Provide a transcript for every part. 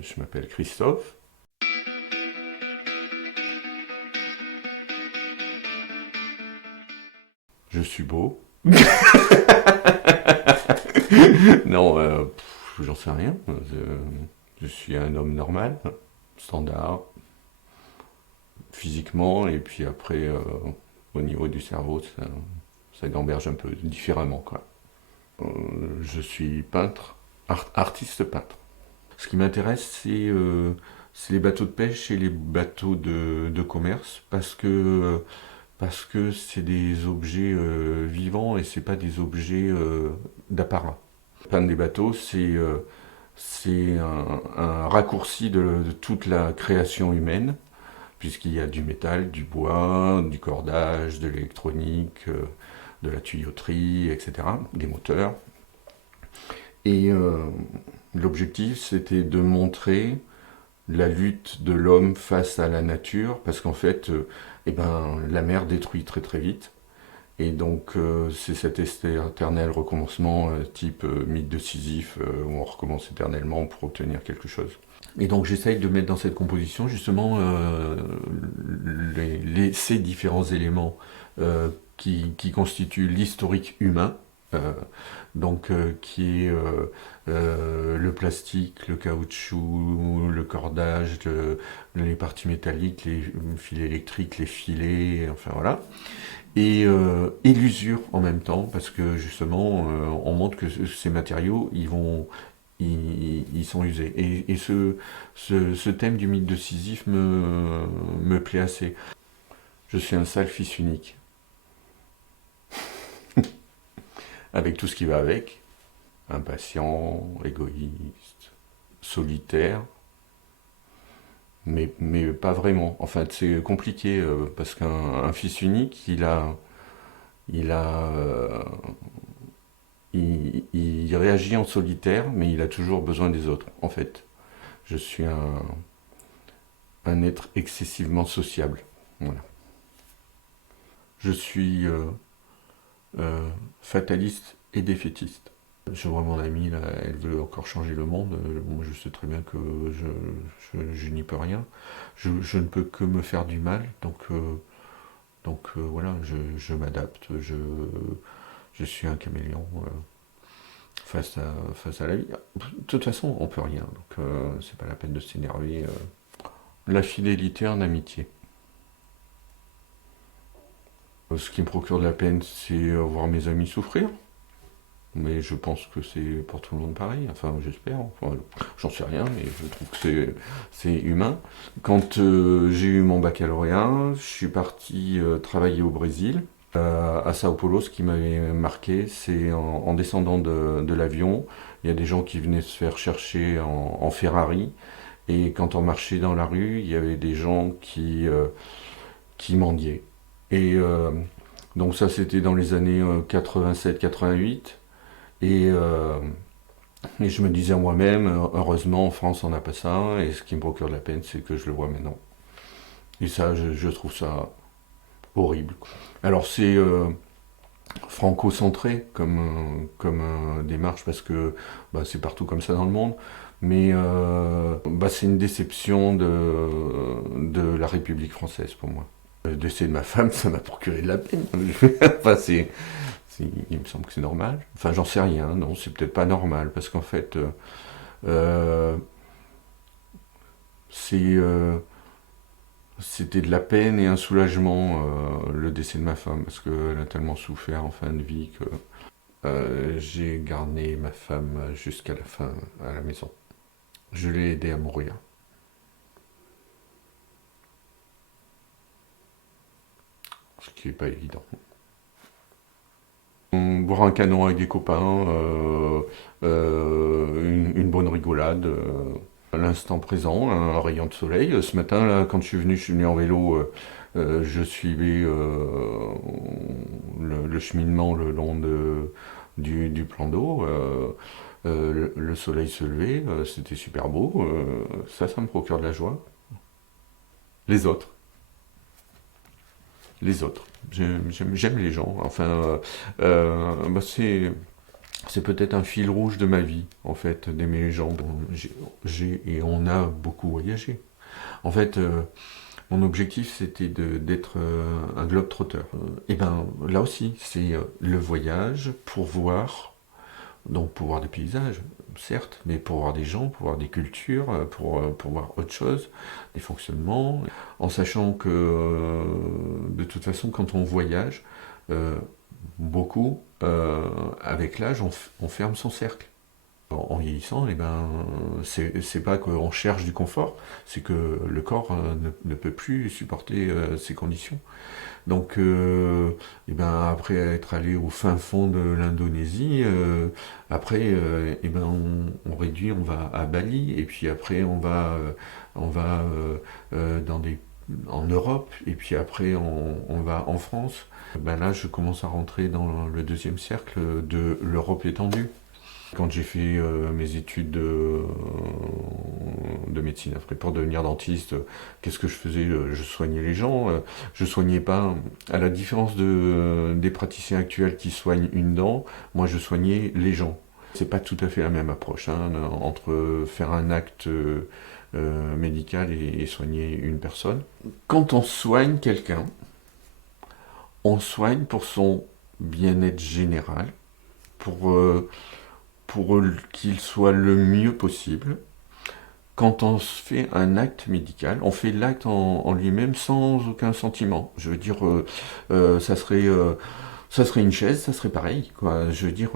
Je m'appelle Christophe. Je suis beau. Non, j'en sais rien. Je suis un homme normal, standard, physiquement, et puis après, au niveau du cerveau, ça gamberge un peu différemment, quoi. Je suis peintre, artiste peintre. Ce qui m'intéresse, c'est les bateaux de pêche et les bateaux de commerce, parce que c'est des objets vivants et c'est pas des objets d'apparat. Peindre des bateaux, c'est un raccourci de toute la création humaine, puisqu'il y a du métal, du bois, du cordage, de l'électronique, de la tuyauterie, etc., des moteurs. Et l'objectif, c'était de montrer la lutte de l'homme face à la nature, parce qu'en fait, eh ben, la mer détruit très très vite. Et donc, c'est cet éternel recommencement, type mythe de Sisyphe, où on recommence éternellement pour obtenir quelque chose. Et donc, j'essaye de mettre dans cette composition justement ces différents éléments qui constituent l'historique humain. euh, qui est le plastique, le caoutchouc, le cordage, les parties métalliques, les fils électriques, les filets, enfin voilà. Et l'usure en même temps, parce que justement, on montre que ces matériaux, ils sont usés. Et ce thème du mythe de Sisyphe me plaît assez. Je suis un sale fils unique, avec tout ce qui va avec, impatient, égoïste, solitaire, mais pas vraiment. Enfin, c'est compliqué, parce qu'un fils unique, il a, il réagit en solitaire, mais il a toujours besoin des autres, en fait. Je suis un être excessivement sociable. Voilà. Je suis fataliste et défaitiste. Je vois mon amie, là, elle veut encore changer le monde. Moi, je sais très bien que je n'y peux rien. Je ne peux que me faire du mal. Donc voilà, je m'adapte. Je suis un caméléon face à la vie. De toute façon, on peut rien. Donc c'est pas la peine de s'énerver. La fidélité en amitié. Ce qui me procure de la peine, c'est voir mes amis souffrir. Mais je pense que c'est pour tout le monde pareil. Enfin, j'espère. Enfin, j'en sais rien, mais je trouve que c'est humain. Quand j'ai eu mon baccalauréat, je suis parti travailler au Brésil. À Sao Paulo, ce qui m'avait marqué, c'est en descendant de l'avion, il y a des gens qui venaient se faire chercher en Ferrari. Et quand on marchait dans la rue, il y avait des gens qui mendiaient. Et donc ça, c'était dans les années 87-88. Et, et je me disais à moi-même, heureusement, en France, on n'a pas ça. Et ce qui me procure de la peine, c'est que je le vois maintenant. Et ça, je trouve ça horrible. Alors c'est franco-centré comme démarche, parce que bah, c'est partout comme ça dans le monde. Mais bah, c'est une déception de la République française pour moi. Le décès de ma femme, ça m'a procuré de la peine. Enfin, il me semble que c'est normal. Enfin, j'en sais rien. Non, c'est peut-être pas normal, parce qu'en fait, euh, c'est, c'était de la peine et un soulagement, le décès de ma femme, parce qu'elle a tellement souffert en fin de vie que j'ai gardé ma femme jusqu'à la fin à la maison. Je l'ai aidée à mourir, ce qui n'est pas évident. Boire un canon avec des copains, une bonne rigolade, à l'instant présent, un rayon de soleil. Ce matin, là, quand je suis venu en vélo, je suivais le cheminement le long du plan d'eau. Le soleil se levait, c'était super beau. Ça me procure de la joie. Les autres, les autres. J'aime les gens. Enfin, bah, C'est peut-être un fil rouge de ma vie, en fait, d'aimer les gens. Bon, et on a beaucoup voyagé. En fait, mon objectif, c'était d'être un globe-trotteur. Et ben, là aussi, c'est le voyage pour voir, donc pour voir des paysages, certes, mais pour voir des gens, pour voir des cultures, pour voir autre chose, des fonctionnements, en sachant que de toute façon, quand on voyage, euh, beaucoup, avec l'âge, on ferme son cercle. En vieillissant, eh ben, c'est pas qu'on cherche du confort, c'est que le corps ne peut plus supporter ces conditions. Donc, eh ben, après être allé au fin fond de l'Indonésie, après, eh ben, on réduit, on va à Bali, et puis après, on va dans en Europe, et puis après, on va en France. Ben là, je commence à rentrer dans le deuxième cercle de l'Europe étendue. Quand j'ai fait mes études de médecine après pour devenir dentiste, qu'est-ce que je faisais? Je soignais les gens. Je soignais pas, à la différence des praticiens actuels qui soignent une dent, moi je soignais les gens. C'est pas tout à fait la même approche hein, entre faire un acte médical et soigner une personne. Quand on soigne quelqu'un, on soigne pour son bien-être général, pour pour qu'il soit le mieux possible. Quand on fait un acte médical, on fait l'acte en lui-même sans aucun sentiment. Je veux dire, ça serait une chaise, ça serait pareil, quoi. Je veux dire,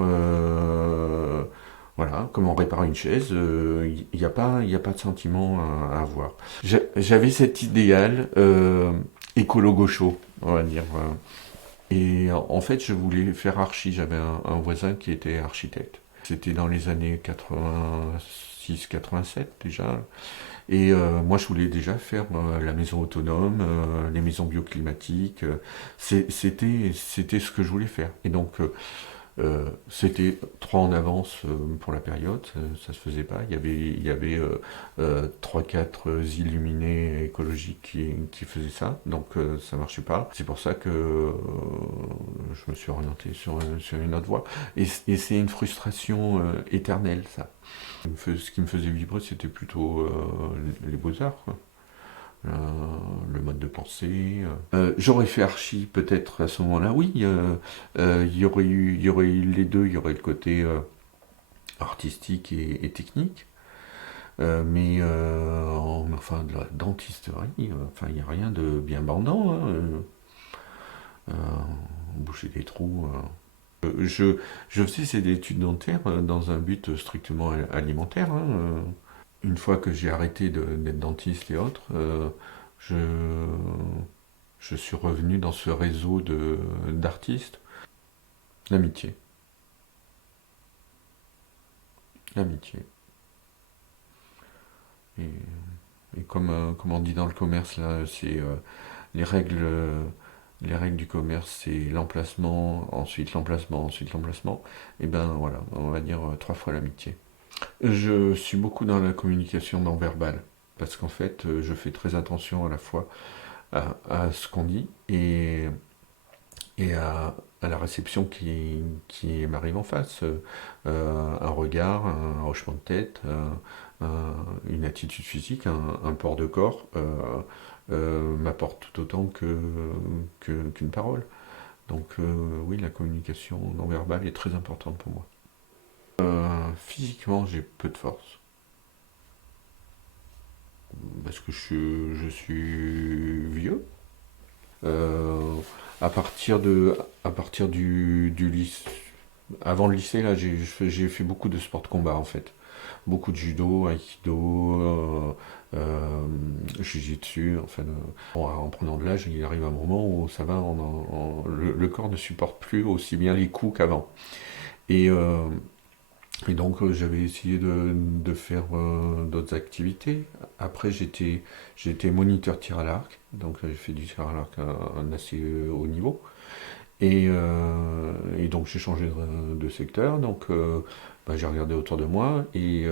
voilà, comme on répare une chaise, il y a pas de sentiment à avoir. J'avais cet idéal écolo-gaucho, on va dire. Et en fait, je voulais faire archi. J'avais un voisin qui était architecte. C'était dans les années 86-87 déjà. Et moi, je voulais déjà faire la maison autonome, les maisons bioclimatiques. C'était ce que je voulais faire. Et donc, c'était trop en avance pour la période, ça se faisait pas. Il y avait 3-4 illuminés écologiques qui faisaient ça, donc ça marchait pas. C'est pour ça que je me suis orienté sur une autre voie. Et c'est une frustration éternelle, ça. Ce qui me faisait vibrer, c'était plutôt les beaux-arts, quoi. Euh, le mode de pensée. J'aurais fait archi peut-être à ce moment-là, oui. Il y aurait eu les deux, il y aurait le côté artistique et technique. Mais enfin, de la dentisterie, enfin, il n'y a rien de bien bandant. Hein, boucher des trous. Je faisais ces études dentaires dans un but strictement alimentaire. Hein, une fois que j'ai arrêté d'être dentiste et autres, je, je suis revenu dans ce réseau d'artistes. L'amitié. L'amitié. Et, et comme on dit dans le commerce, là, c'est les règles, les règles du commerce, c'est l'emplacement, ensuite l'emplacement, ensuite l'emplacement. Et ben voilà, on va dire 3 fois l'amitié. Je suis beaucoup dans la communication non verbale, parce qu'en fait, je fais très attention à la fois à ce qu'on dit et à la réception qui m'arrive en face. Un regard, un hochement de tête, une attitude physique, un port de corps m'apporte tout autant qu'une parole. Donc oui, la communication non verbale est très importante pour moi. Physiquement, j'ai peu de force. Parce que je suis vieux. Euh, à partir du lycée, avant le lycée, là, j'ai fait beaucoup de sport de combat en fait. Beaucoup de judo, aikido, jiu-jitsu. Enfin, bon, en prenant de l'âge, il arrive un moment où ça va, le corps ne supporte plus aussi bien les coups qu'avant. Et, euh, et donc j'avais essayé de faire d'autres activités. Après j'étais moniteur tir à l'arc, donc j'ai fait du tir à l'arc à un assez haut niveau. Et donc j'ai changé de secteur, donc bah, j'ai regardé autour de moi et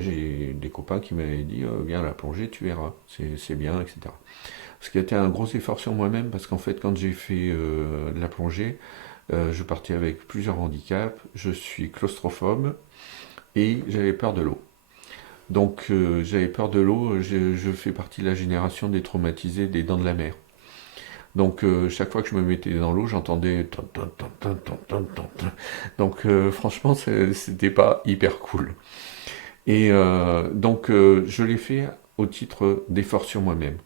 j'ai des copains qui m'avaient dit viens à la plongée, tu verras, c'est bien, etc. Ce qui a été un gros effort sur moi-même parce qu'en fait quand j'ai fait de la plongée, Je partais avec plusieurs handicaps, je suis claustrophobe et j'avais peur de l'eau. Donc j'avais peur de l'eau, je fais partie de la génération des traumatisés des dents de la mer. Donc chaque fois que je me mettais dans l'eau, j'entendais tan, tan, tan, tan, tan, tan, tan, tan. Donc franchement, c'était pas hyper cool. Et donc je l'ai fait au titre d'effort sur moi-même.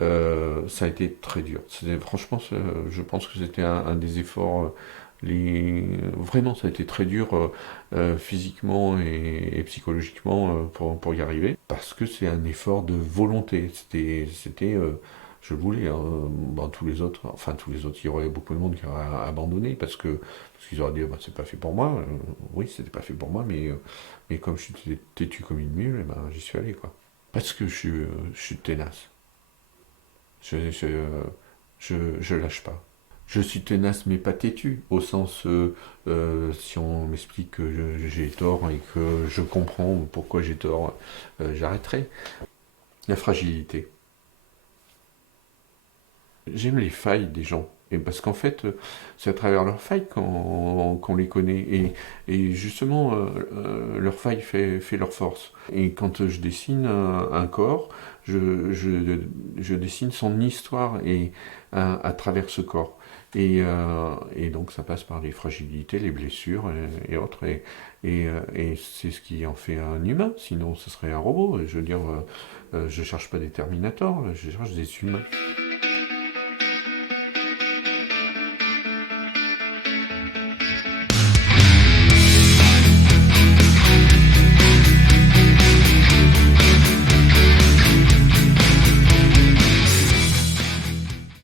Ça a été très dur. Franchement, je pense que c'était un des efforts vraiment, ça a été très dur physiquement et psychologiquement pour y arriver. Parce que c'est un effort de volonté. Je le voulais. Hein. Bon, tous les autres, il y aurait beaucoup de monde qui aurait abandonné parce qu'ils auraient dit, bah, c'est pas fait pour moi. Oui, c'était pas fait pour moi, mais comme je suis têtu comme une mule, eh ben, j'y suis allé, quoi. Parce que je suis tenace. Je, je, je lâche pas. Je suis tenace mais pas têtu, au sens, si on m'explique que j'ai tort et que je comprends pourquoi j'ai tort, j'arrêterai. La fragilité. J'aime les failles des gens. Et parce qu'en fait, c'est à travers leurs failles qu'on les connaît. Et justement, leur faille fait leur force. Et quand je dessine un corps, je dessine son histoire à travers ce corps. Et donc ça passe par les fragilités, les blessures autres. Et c'est ce qui en fait un humain. Sinon, ce serait un robot. Je veux dire, je cherche pas des Terminators, je cherche des humains.